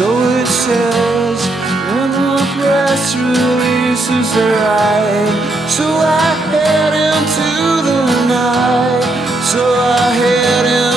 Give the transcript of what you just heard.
So it says in the press releases are right. So I head into the night. So I head in